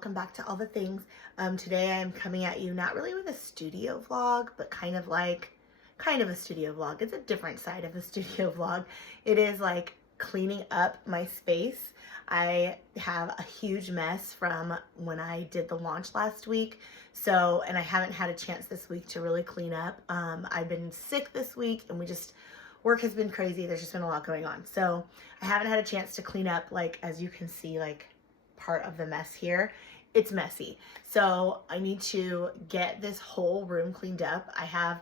welcome back to All the Things. Today I'm coming at you not really with a studio vlog, but kind of a studio vlog. It's a different side of the studio vlog. It is like cleaning up my space. I have a huge mess from when I did the launch last week. And I haven't had a chance this week to really clean up. I've been sick this week and work has been crazy. There's just been a lot going on. So I haven't had a chance to clean up, like, as you can see, like part of the mess here. It's messy. So I need to get this whole room cleaned up. I have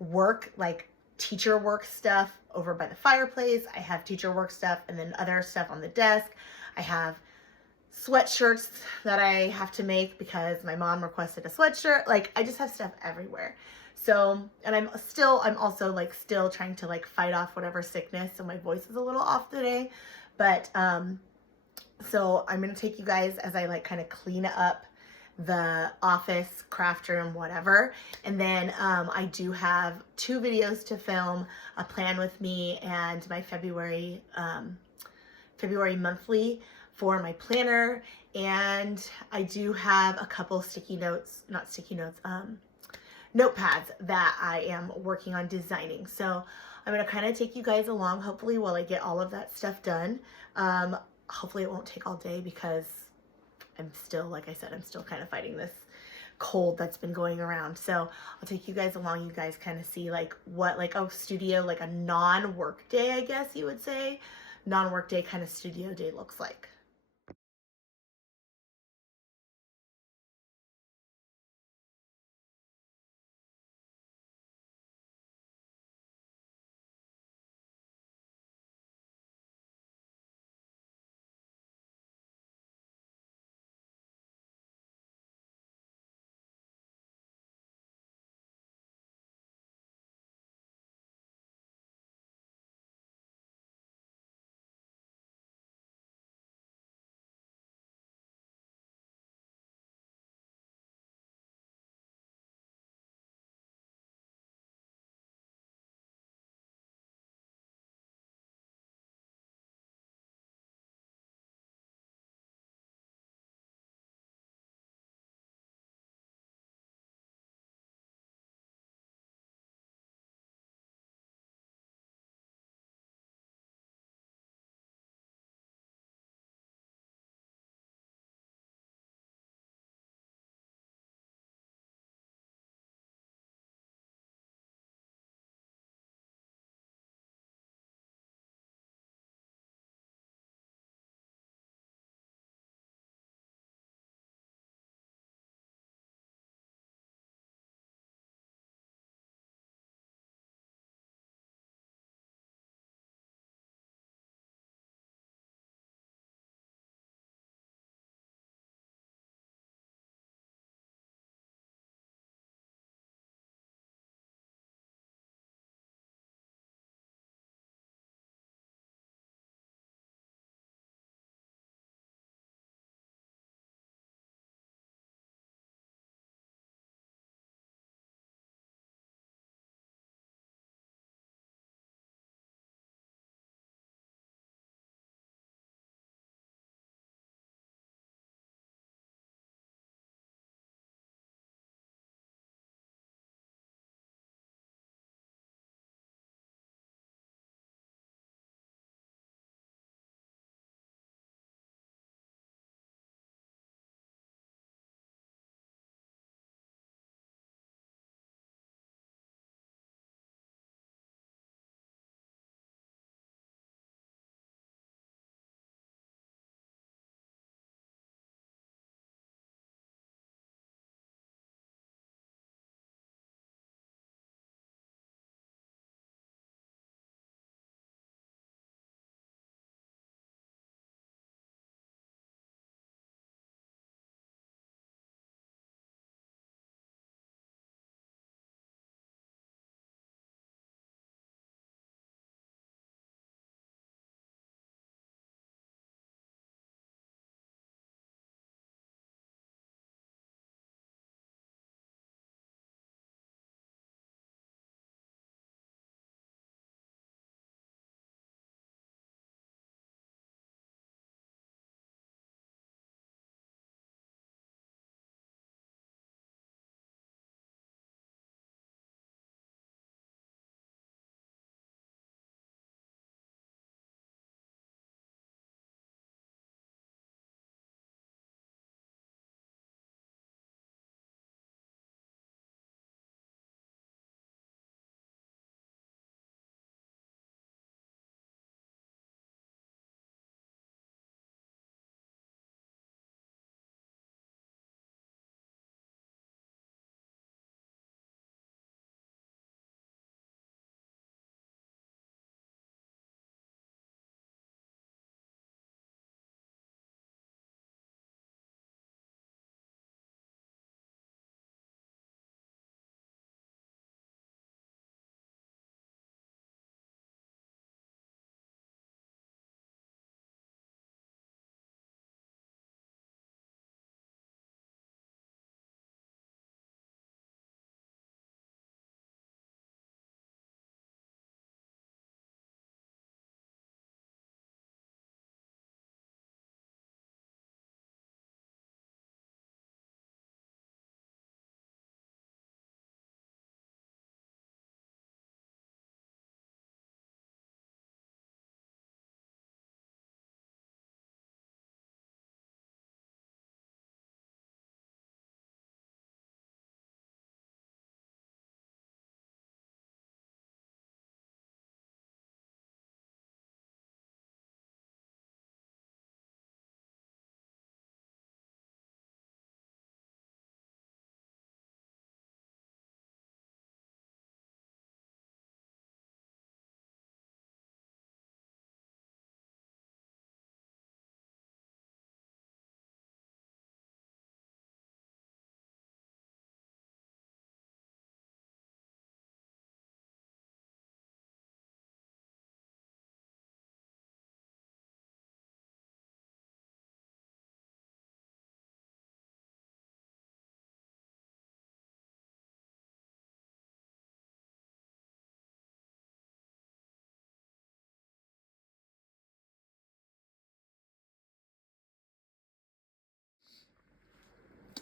work, like teacher work stuff over by the fireplace. I have teacher work stuff and then other stuff on the desk. I have sweatshirts that I have to make because my mom requested a sweatshirt. Like, I just have stuff everywhere. So, and I'm also like still trying to like fight off whatever sickness. So my voice is a little off today, but, so I'm going to take you guys as I like kind of clean up the office, craft room, whatever. And then I do have 2 videos to film, a plan with me and my February monthly for my planner. And I do have a couple notepads that I am working on designing. So I'm going to kind of take you guys along, hopefully, while I get all of that stuff done. Hopefully it won't take all day because I'm still, like I said, I'm still kind of fighting this cold that's been going around. So I'll take you guys along. You guys kind of see like what like a studio, like a non-work day, I guess you would say, non-work day kind of studio day looks like.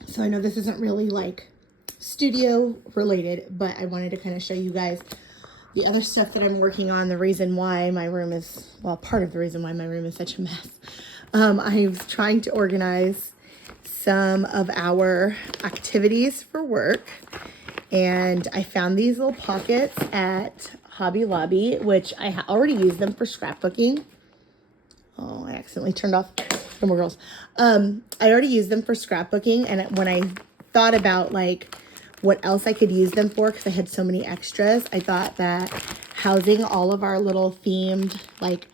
So I know this isn't really like studio related, but I wanted to kind of show you guys the other stuff that I'm working on. The reason why my room is, well, part of the reason why my room is such a mess. I'm trying to organize some of our activities for work. And I found these little pockets at Hobby Lobby, which I already used them for scrapbooking. Oh, I accidentally turned off. No more girls. I already used them for scrapbooking. And when I thought about like what else I could use them for, because I had so many extras, I thought that housing all of our little themed like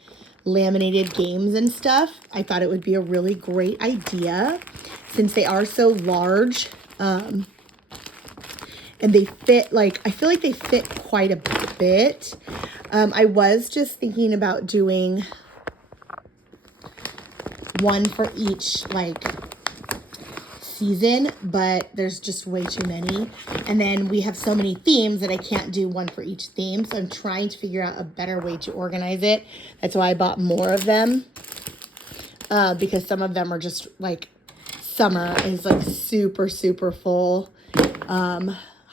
laminated games and stuff, I thought it would be a really great idea since they are so large. And they fit, like, I feel like they fit quite a bit. I was just thinking about doing one for each, like, season, but there's just way too many. And then we have so many themes that I can't do one for each theme. So I'm trying to figure out a better way to organize it. That's why I bought more of them. Because some of them are just, like, summer is, like, super, super full.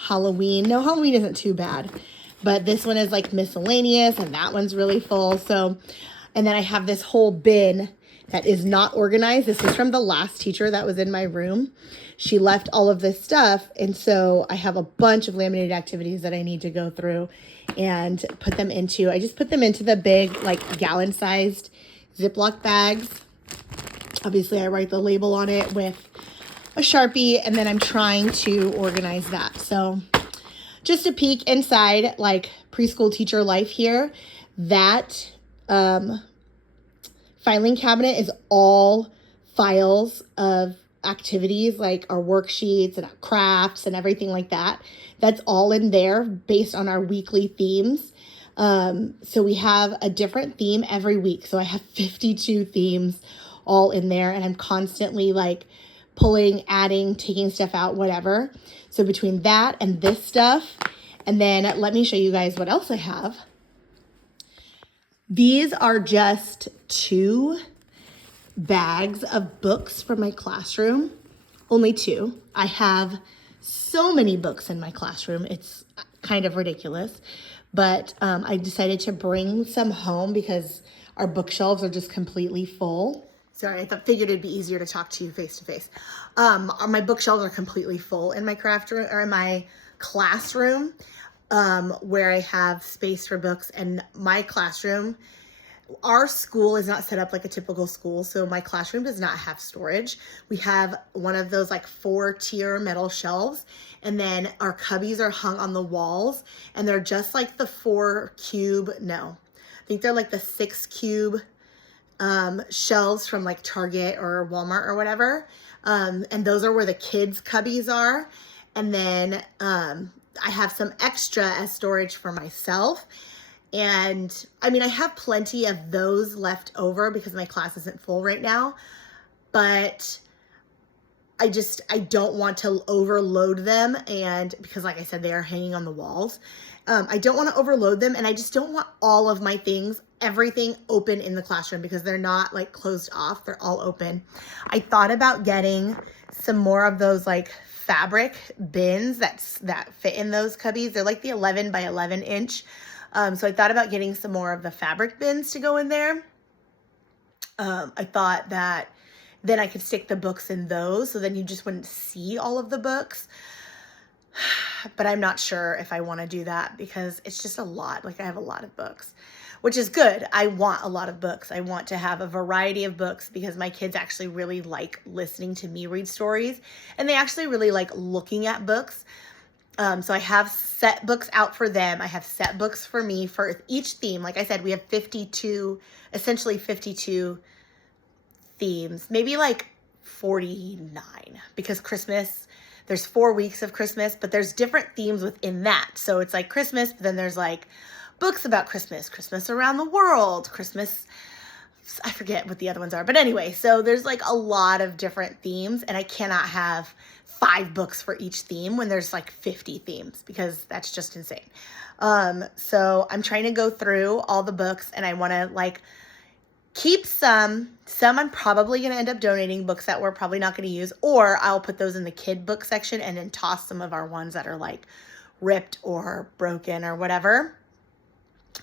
Halloween. No, Halloween isn't too bad. But this one is like miscellaneous and that one's really full. So, and then I have this whole bin that is not organized. This is from the last teacher that was in my room. She left all of this stuff. And so I have a bunch of laminated activities that I need to go through and put them into. I just put them into the big, like gallon sized Ziploc bags. Obviously I write the label on it with a Sharpie, and then I'm trying to organize that. So just a peek inside like preschool teacher life here. That filing cabinet is all files of activities like our worksheets and our crafts and everything like that. That's all in there based on our weekly themes. So we have a different theme every week. So I have 52 themes all in there, and I'm constantly like pulling, adding, taking stuff out, whatever. So between that and this stuff, and then let me show you guys what else I have. These are just 2 bags of books from my classroom. Only 2. I have so many books in my classroom. It's kind of ridiculous. But I decided to bring some home because our bookshelves are just completely full. Sorry, I figured it'd be easier to talk to you face to face. My bookshelves are completely full in my craft room or in my classroom, where I have space for books. And my classroom, our school is not set up like a typical school, so my classroom does not have storage. We have one of those like 4-tier metal shelves, and then our cubbies are hung on the walls, and they're just like the 6 cube shelves from like Target or Walmart or whatever. And those are where the kids' cubbies are. And then I have some extra as storage for myself. And I mean, I have plenty of those left over because my class isn't full right now, but I don't want to overload them. And because like I said, they are hanging on the walls. I don't want to overload them, and I just don't want all of my things, everything open in the classroom because they're not like closed off. They're all open. I thought about getting some more of those like fabric bins that fit in those cubbies. They're like the 11 by 11 inch. So I thought about getting some more of the fabric bins to go in there. I thought that then I could stick the books in those, so then you just wouldn't see all of the books. But I'm not sure if I want to do that because it's just a lot. Like I have a lot of books, which is good. I want a lot of books. I want to have a variety of books because my kids actually really like listening to me read stories, and they actually really like looking at books. So I have set books out for them. I have set books for me for each theme. Like I said, we have essentially 52 themes, maybe like 49 because Christmas, there's 4 weeks of Christmas, but there's different themes within that. So it's like Christmas, but then there's like books about Christmas, Christmas around the world, Christmas, I forget what the other ones are. But anyway, so there's like a lot of different themes, and I cannot have 5 books for each theme when there's like 50 themes because that's just insane. So I'm trying to go through all the books, and I want to like keep some. Some I'm probably going to end up donating, books that we're probably not going to use, or I'll put those in the kid book section and then toss some of our ones that are like ripped or broken or whatever,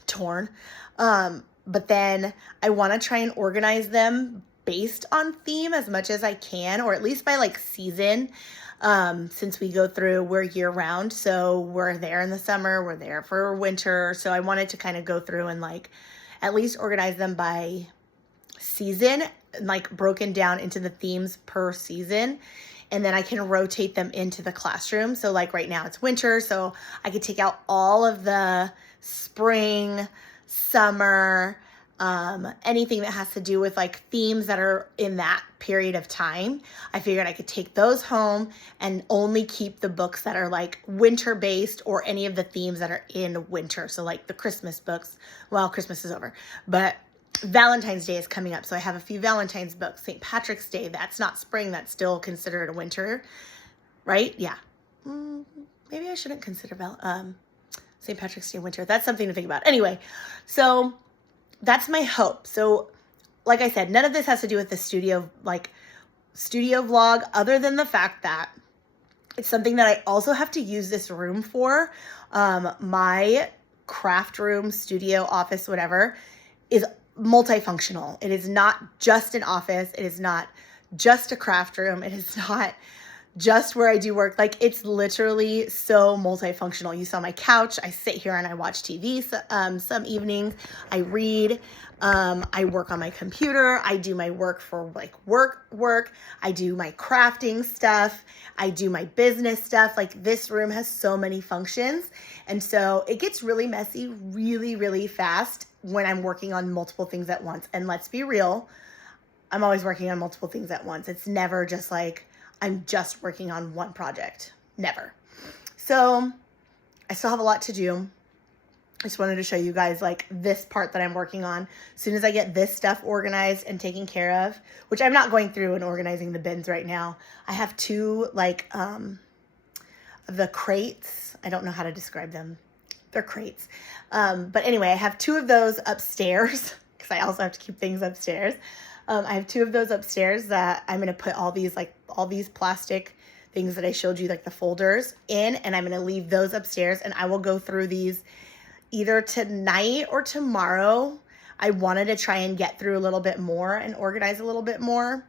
torn. But then I want to try and organize them based on theme as much as I can, or at least by like season. Since we're year round, so we're there in the summer, we're there for winter. So I wanted to kind of go through and like at least organize them by season, like broken down into the themes per season. And then I can rotate them into the classroom. So like right now it's winter, so I could take out all of the spring, summer, anything that has to do with like themes that are in that period of time. I figured I could take those home and only keep the books that are like winter based or any of the themes that are in winter. So like the Christmas books, well, Christmas is over, but Valentine's Day is coming up. So I have a few Valentine's books. St. Patrick's Day, that's not spring, that's still considered a winter, right? Yeah. Maybe I shouldn't consider St. Patrick's Day winter. That's something to think about. Anyway, so that's my hope. So like I said, none of this has to do with the studio vlog, other than the fact that it's something that I also have to use this room for. My craft room, studio, office, whatever, is multifunctional. It is not just an office. It is not just a craft room. It is not just where I do work. Like, it's literally so multifunctional. You saw my couch. I sit here and I watch TV some evenings. I read. I work on my computer. I do my work for like work. I do my crafting stuff. I do my business stuff. Like, this room has so many functions. And so it gets really messy really, really fast when I'm working on multiple things at once. And let's be real, I'm always working on multiple things at once. It's never just like I'm just working on one project. Never. So I still have a lot to do. I just wanted to show you guys like this part that I'm working on. As soon as I get this stuff organized and taken care of, which I'm not going through and organizing the bins right now. I have two like the crates. I don't know how to describe them. They're crates. But anyway, I have two of those upstairs because I also have to keep things upstairs. I have two of those upstairs that I'm going to put all these plastic things that I showed you, like the folders, in, and I'm going to leave those upstairs, and I will go through these either tonight or tomorrow. I wanted to try and get through a little bit more and organize a little bit more.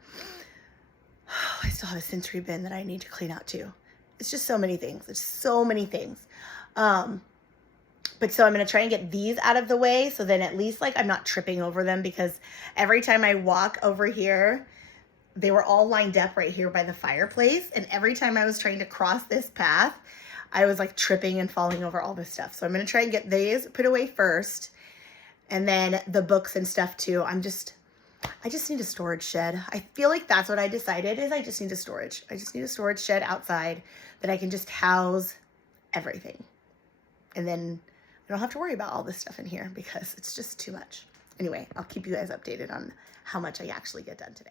I still have a sensory bin that I need to clean out too. It's just so many things. It's so many things. But so I'm going to try and get these out of the way, so then at least like I'm not tripping over them, because every time I walk over here, they were all lined up right here by the fireplace. And every time I was trying to cross this path, I was like tripping and falling over all this stuff. So I'm going to try and get these put away first. And then the books and stuff too. I just need a storage shed. I feel like that's what I decided is I just need a storage shed outside that I can just house everything. And then I don't have to worry about all this stuff in here because it's just too much. Anyway, I'll keep you guys updated on how much I actually get done today.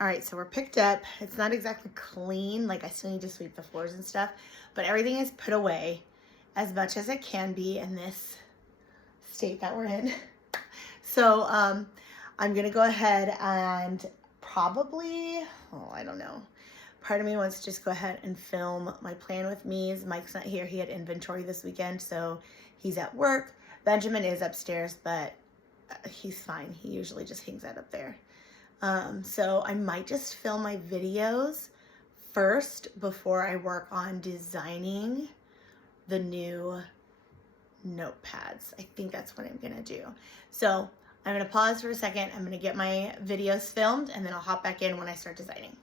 All right, so we're picked up. It's not exactly clean. Like I still need to sweep the floors and stuff, but everything is put away as much as it can be in this state that we're in. So I'm gonna go ahead and probably, oh, I don't know. Part of me wants to just go ahead and film my plan with me's. Mike's not here. He had inventory this weekend, so he's at work. Benjamin is upstairs, but he's fine. He usually just hangs out up there. So I might just film my videos first before I work on designing the new notepads. I think that's what I'm gonna do. So I'm gonna pause for a second. I'm gonna get my videos filmed and then I'll hop back in when I start designing.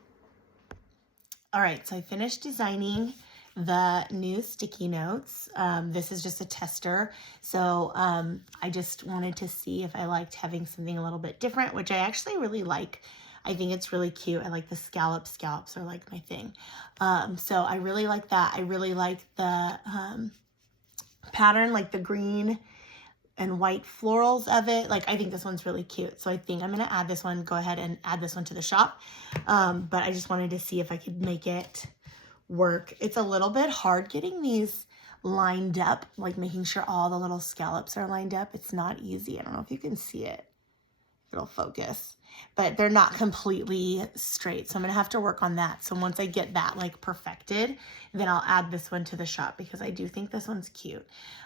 All right, so I finished designing the new sticky notes. This is just a tester. So I just wanted to see if I liked having something a little bit different, which I actually really like. I think it's really cute. I like the scallops. Scallops are like my thing. So I really like that. I really like the pattern, like the green and white florals of it. Like, I think this one's really cute. So I think I'm going to add this one, go ahead and add this one to the shop. But I just wanted to see if I could make it work. It's a little bit hard getting these lined up, like making sure all the little scallops are lined up. It's not easy. I don't know if you can see it. It'll focus, but they're not completely straight. So I'm going to have to work on that. So once I get that like perfected, then I'll add this one to the shop because I do think this one's cute.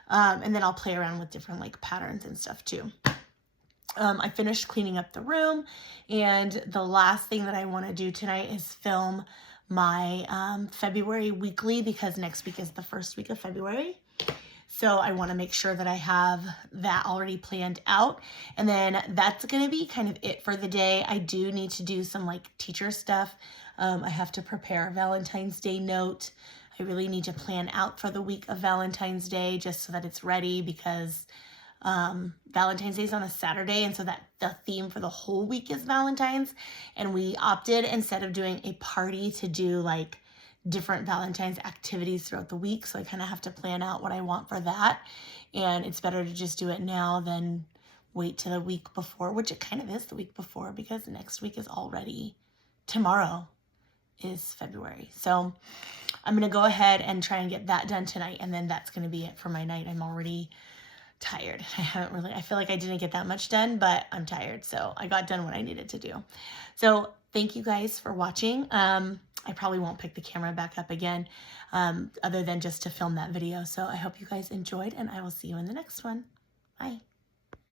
And then I'll play around with different like patterns and stuff too. I finished cleaning up the room, and the last thing that I want to do tonight is film my February weekly because next week is the first week of February. So I want to make sure that I have that already planned out. And then that's going to be kind of it for the day. I do need to do some like teacher stuff. I have to prepare a Valentine's Day note. I really need to plan out for the week of Valentine's Day just so that it's ready because Valentine's Day is on a Saturday, and so that the theme for the whole week is Valentine's. And we opted, instead of doing a party, to do like different Valentine's activities throughout the week. So I kind of have to plan out what I want for that. And it's better to just do it now than wait till the week before, which it kind of is the week before because next week is already, tomorrow is February. So I'm going to go ahead and try and get that done tonight. And then that's going to be it for my night. I'm already tired. I feel like I didn't get that much done, but I'm tired. So I got done what I needed to do. So thank you guys for watching. I probably won't pick the camera back up again, other than just to film that video. So I hope you guys enjoyed, and I will see you in the next one. Bye.